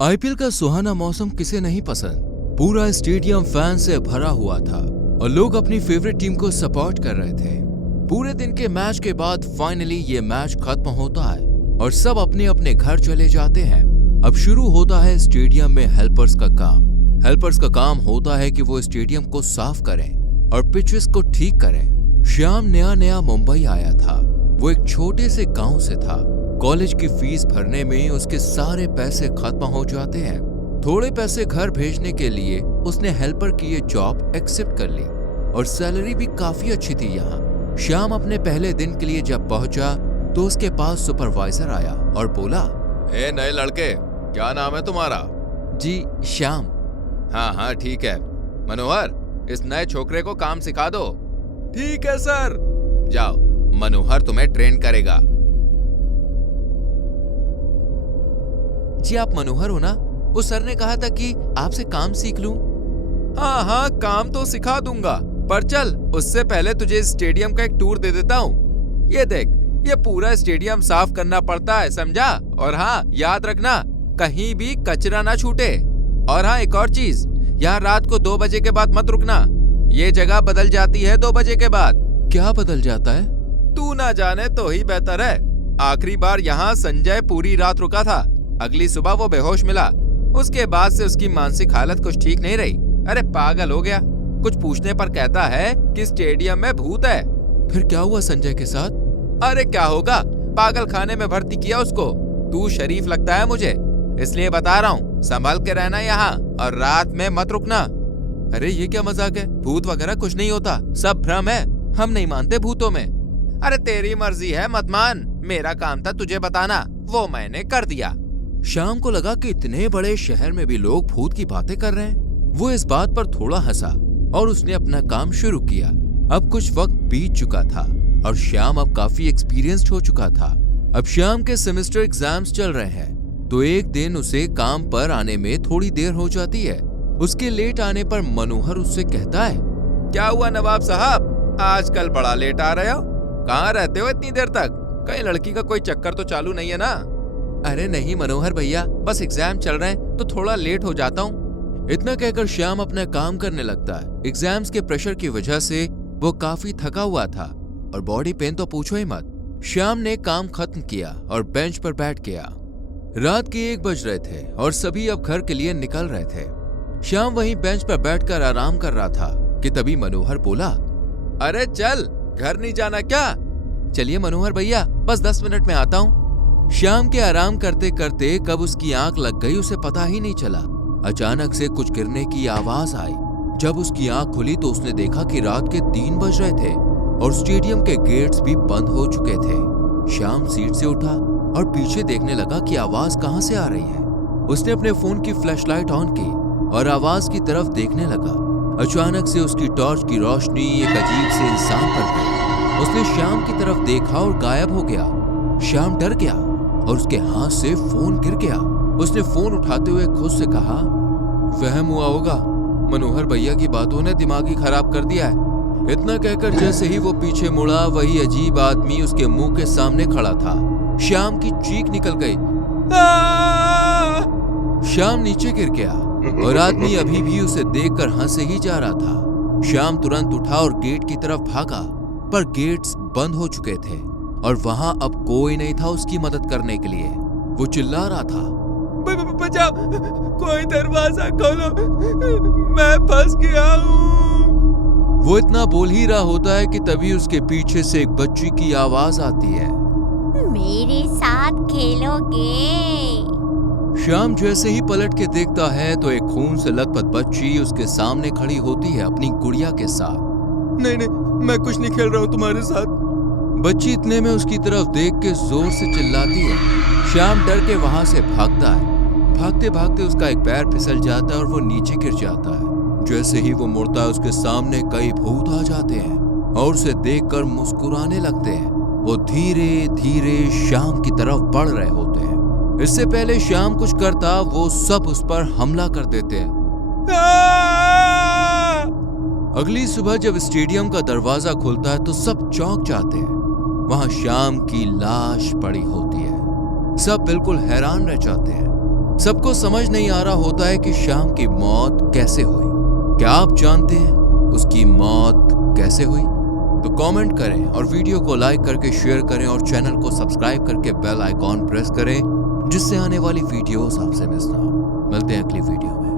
IPL का सुहाना मौसम किसे नहीं पसंद। पूरा स्टेडियम फैन से भरा हुआ था और लोग अपनी फेवरेट टीम को सपोर्ट कर रहे थे। पूरे दिन के मैच के बाद फाइनली ये मैच खत्म होता है और सब अपने अपने घर चले जाते हैं। अब शुरू होता है स्टेडियम में हेल्पर्स का काम। हेल्पर्स का काम होता है कि वो स्टेडियम को साफ करें और पिचेस को ठीक करें। श्याम नया मुंबई आया था। वो एक छोटे से गांव से था। कॉलेज की फीस भरने में उसके सारे पैसे खत्म हो जाते हैं। थोड़े पैसे घर भेजने के लिए उसने हेल्पर की ये जॉब एक्सेप्ट कर ली और सैलरी भी काफी अच्छी थी यहाँ। श्याम अपने पहले दिन के लिए जब पहुंचा तो उसके पास सुपरवाइजर आया और बोला, ए नए लड़के, क्या नाम है तुम्हारा? जी श्याम। हाँ ठीक है। मनोहर, इस नए छोकरे को काम सिखा दो। ठीक है सर। जाओ, मनोहर तुम्हें ट्रेन करेगा। जी आप मनोहर हो ना? वो सर ने कहा था कि आपसे काम सीख लूं। हाँ काम तो सिखा दूंगा, पर चल उससे पहले तुझे स्टेडियम का एक टूर दे देता हूँ। ये देख, ये पूरा स्टेडियम साफ करना पड़ता है, समझा? और हाँ याद रखना, कहीं भी कचरा ना छूटे। और हाँ एक और चीज, यहाँ रात को 2 बजे के बाद मत रुकना। ये जगह बदल जाती है 2 बजे के बाद। क्या बदल जाता है? तू ना जाने तो ही बेहतर है। आखिरी बार यहाँ संजय पूरी रात रुका था। अगली सुबह वो बेहोश मिला। उसके बाद से उसकी मानसिक हालत कुछ ठीक नहीं रही। अरे पागल हो गया। कुछ पूछने पर कहता है कि स्टेडियम में भूत है। फिर क्या हुआ संजय के साथ? अरे क्या होगा, पागल खाने में भर्ती किया उसको। तू शरीफ लगता है मुझे, इसलिए बता रहा हूँ, संभल के रहना यहाँ और रात में मत रुकना। अरे ये क्या मजाक है? भूत वगैरह कुछ नहीं होता, सब भ्रम है। हम नहीं मानते भूतों में। अरे तेरी मर्जी है, मत मान। मेरा काम था तुझे बताना, वो मैंने कर दिया। शाम को लगा कि इतने बड़े शहर में भी लोग भूत की बातें कर रहे हैं। वो इस बात पर थोड़ा हंसा और उसने अपना काम शुरू किया। अब कुछ वक्त बीत चुका था और श्याम अब काफी एक्सपीरियंस्ड हो चुका था। अब श्याम के सेमेस्टर एग्जाम्स चल रहे हैं, तो एक दिन उसे काम पर आने में थोड़ी देर हो जाती है। उसके लेट आने पर मनोहर उससे कहता है, क्या हुआ नवाब साहब, आजकल बड़ा लेट आ रहे हो? कहाँ रहते हो इतनी देर तक? कहीं लड़की का कोई चक्कर तो चालू नहीं है ना? अरे नहीं मनोहर भैया, बस एग्जाम चल रहे हैं तो थोड़ा लेट हो जाता हूँ। इतना कहकर श्याम अपना काम करने लगता है। एग्जाम्स के प्रेशर की वजह से वो काफी थका हुआ था और बॉडी पेन तो पूछो ही मत। श्याम ने काम खत्म किया और बेंच पर बैठ गया। रात के 1 बज रहे थे और सभी अब घर के लिए निकल रहे थे। श्याम वहीं बेंच पर बैठकर आराम कर रहा था कि तभी मनोहर बोला, अरे चल, घर नहीं जाना क्या? चलिए मनोहर भैया, बस 10 मिनट में आता हूँ। श्याम के आराम करते करते कब उसकी आंख लग गई उसे पता ही नहीं चला। अचानक से कुछ गिरने की आवाज आई। जब उसकी आंख खुली तो उसने देखा कि रात के 3 बज रहे थे और स्टेडियम के गेट्स भी बंद हो चुके थे। श्याम सीट से उठा और पीछे देखने लगा कि आवाज कहां से आ रही है। उसने अपने फोन की फ्लैशलाइट ऑन की और आवाज की तरफ देखने लगा। अचानक से उसकी टॉर्च की रोशनी एक अजीब से इंसान पर गई। उसने श्याम की तरफ देखा और गायब हो गया। श्याम डर गया और उसके हाथ से फोन गिर गया। उसने फोन उठाते हुए खुद से कहा, वहम हुआ होगा, मनोहर भैया की बातों ने दिमाग ही खराब कर दिया है। इतना कहकर जैसे ही वो पीछे मुड़ा, वही अजीब आदमी उसके मुंह के सामने खड़ा था। श्याम की चीख निकल गई। श्याम नीचे गिर गया और आदमी अभी भी उसे देखकर हंसे ही जा रहा था। श्याम तुरंत उठा और गेट की तरफ भागा, पर गेट्स बंद हो चुके थे और वहां अब कोई नहीं था उसकी मदद करने के लिए। वो चिल्ला रहा था, बचाओ, कोई दरवाजा खोलो, मैं फंस गया हूँ। वो इतना बोल ही रहा होता है कि तभी उसके पीछे से एक बच्ची की आवाज आती है, मेरे साथ खेलोगे? श्याम जैसे ही पलट के देखता है तो एक खून से लथपथ बच्ची उसके सामने खड़ी होती है अपनी गुड़िया के साथ। नहीं, मैं कुछ नहीं खेल रहा हूँ तुम्हारे साथ। बच्ची इतने में उसकी तरफ देख के जोर से चिल्लाती है। श्याम डर के वहां से भागता है। भागते भागते उसका एक पैर फिसल जाता है और वो नीचे गिर जाता है। जैसे ही वो मुड़ता है उसके सामने कई भूत आ जाते हैं और उसे देखकर मुस्कुराने लगते हैं। वो धीरे धीरे श्याम की तरफ बढ़ रहे होते हैं। इससे पहले श्याम कुछ करता, वो सब उस पर हमला कर देते हैं। अगली सुबह जब स्टेडियम का दरवाजा खुलता है तो सब चौंक जाते हैं। वहां श्याम की लाश पड़ी होती है। सब बिल्कुल हैरान रह जाते हैं। सबको समझ नहीं आ रहा होता है कि श्याम की मौत कैसे हुई। क्या आप जानते हैं उसकी मौत कैसे हुई? तो कमेंट करें और वीडियो को लाइक करके शेयर करें और चैनल को सब्सक्राइब करके बेल आइकॉन प्रेस करें, जिससे आने वाली वीडियोस आपसे मिस ना हो। मिलते हैं अगली वीडियो में।